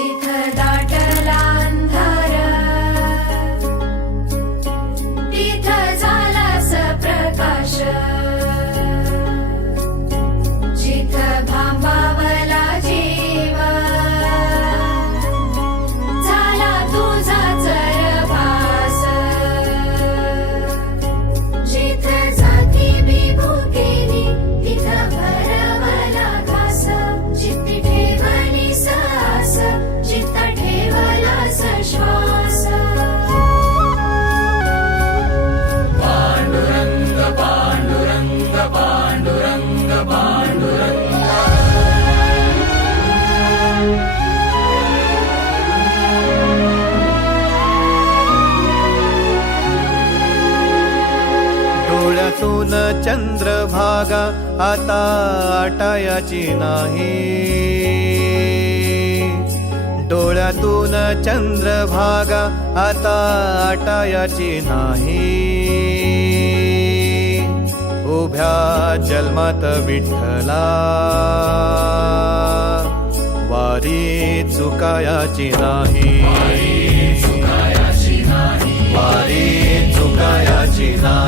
जिथं दाटला अंधार तिथं झालास प्रकाश, जिथं भांबावला जीव झाला तुझा चरभास, जिथं जाती बिभुकेली तिथं भरवला घास, जिथे ठेवली सास जिथं ठेवलास श्वास. पांडुरंग पांडुरंग पांडुरंग पांडुरंग. डोळ्यातून चंद्रभागा आता आटायाची नाही, डोळ्यातून चंद्रभागा आता आटायाची नाही. उभ्या जन्मात विठ्ठला वारी चुकायाची नाही, वारी चुकायाची नाही.